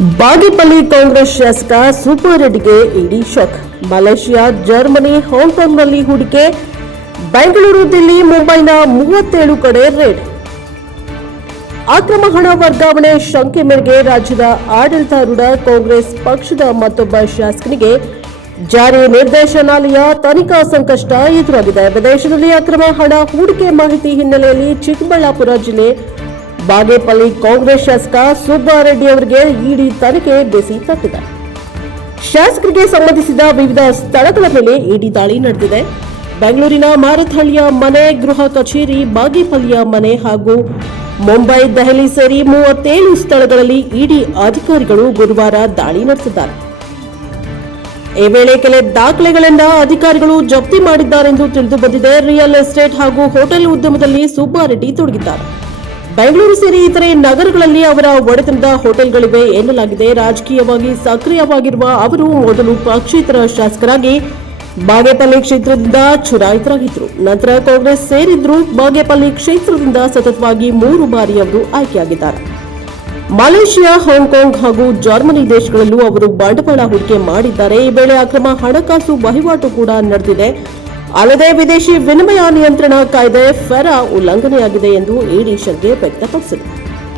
ಬಾಗೇಪಲ್ಲಿ ಕಾಂಗ್ರೆಸ್ ಶಾಸಕ ಸೂಪರ್ ರೆಡ್ಡಿಗೆ ಇಡಿ ಶಾಕ್. ಮಲೇಷಿಯಾ, ಜರ್ಮನಿ, ಹಾಂಗ್ಕಾಂಗ್ನಲ್ಲಿ ಹೂಡಿಕೆ. ಬೆಂಗಳೂರು, ದಿಲ್ಲಿ, ಮುಂಬೈನ ಮೂವತ್ತೇಳು ಕಡೆ ರೇಡ್ ಅಕ್ರಮ ಹಣ ವರ್ಗಾವಣೆ ಶಂಕೆ ಮೇರೆಗೆ ರಾಜ್ಯದ ಆಡಳಿತಾರೂಢ ಕಾಂಗ್ರೆಸ್ ಪಕ್ಷದ ಮತ್ತೊಬ್ಬ ಶಾಸಕನಿಗೆ ಜಾರಿ ನಿರ್ದೇಶನಾಲಯ ತನಿಖಾ ಸಂಕಷ್ಟ ಎದುರಾಗಿದೆ. ವಿದೇಶದಲ್ಲಿ ಅಕ್ರಮ ಹಣ ಹೂಡಿಕೆ ಮಾಹಿತಿ ಹಿನ್ನೆಲೆಯಲ್ಲಿ ಚಿಕ್ಕಬಳ್ಳಾಪುರ ಜಿಲ್ಲೆ ಬಾಗೇಪಲ್ಲಿ ಕಾಂಗ್ರೆಸ್ ಶಾಸಕ ಸುಬ್ಬಾರೆಡ್ಡಿ ಅವರಿಗೆ ಇಡಿ ತನಿಖೆ ಬಿಸಿ ತಟ್ಟಿದೆ. ಶಾಸಕರಿಗೆ ಸಂಬಂಧಿಸಿದ ವಿವಿಧ ಸ್ಥಳಗಳ ಮೇಲೆ ಇಡಿ ದಾಳಿ ನಡೆದಿದೆ. ಬೆಂಗಳೂರಿನ ಮಾರತ್ಹಳ್ಳಿಯ ಮನೆ ಗೃಹ ಕಚೇರಿ, ಬಾಗೇಪಲ್ಲಿಯ ಮನೆ ಹಾಗೂ ಮುಂಬೈ, ದೆಹಲಿ ಸೇರಿ ಮೂವತ್ತೇಳು ಸ್ಥಳಗಳಲ್ಲಿ ಇಡಿ ಅಧಿಕಾರಿಗಳು ಗುರುವಾರ ದಾಳಿ ನಡೆಸಿದ್ದಾರೆ. ಈ ವೇಳೆ ಕೆಲ ದಾಖಲೆಗಳನ್ನ ಅಧಿಕಾರಿಗಳು ಜಪ್ತಿ ಮಾಡಿದ್ದಾರೆಂದು ತಿಳಿದು ಬಂದಿದೆ. ರಿಯಲ್ ಎಸ್ಟೇಟ್ ಹಾಗೂ ಹೋಟೆಲ್ ಉದ್ಯಮದಲ್ಲಿ ಸುಬ್ಬಾರೆಡ್ಡಿ ತೊಡಗಿದ್ದಾರೆ. ಬೆಂಗಳೂರು ಸೇರಿ ಇತರೆ ನಗರಗಳಲ್ಲಿ ಅವರ ಒಡೆತನದ ಹೋಟೆಲ್ಗಳಿವೆ ಎನ್ನಲಾಗಿದೆ. ರಾಜಕೀಯವಾಗಿ ಸಕ್ರಿಯವಾಗಿರುವ ಅವರು ಮೊದಲು ಪಕ್ಷೇತರ ಶಾಸಕರಾಗಿ ಬಾಗೇಪಲ್ಲಿ ಕ್ಷೇತ್ರದಿಂದ ಚುನಾಯಿತರಾಗಿದ್ದರು. ನಂತರ ಕಾಂಗ್ರೆಸ್ ಸೇರಿದ್ರು ಬಾಗೇಪಲ್ಲಿ ಕ್ಷೇತ್ರದಿಂದ ಸತತವಾಗಿ ಮೂರು ಬಾರಿ ಅವರು ಆಯ್ಕೆಯಾಗಿದ್ದಾರೆ. ಮಲೇಷಿಯಾ, ಹಾಂಗ್ಕಾಂಗ್ ಹಾಗೂ ಜರ್ಮನಿ ದೇಶಗಳಲ್ಲೂ ಅವರು ಬಂಡವಾಳ ಹೂಡಿಕೆ ಮಾಡಿದ್ದಾರೆ. ಈ ವೇಳೆ ಅಕ್ರಮ ಹಣಕಾಸು ವಹಿವಾಟು ಕೂಡ ನಡೆದಿದೆ. ಅಲ್ಲದೆ ವಿದೇಶಿ ವಿನಿಮಯ ನಿಯಂತ್ರಣ ಕಾಯ್ದೆ ಫೆರಾ ಉಲ್ಲಂಘನೆಯಾಗಿದೆ ಎಂದು ಇಡಿ ಶಂಕೆ ವ್ಯಕ್ತಪಡಿಸಿದೆ.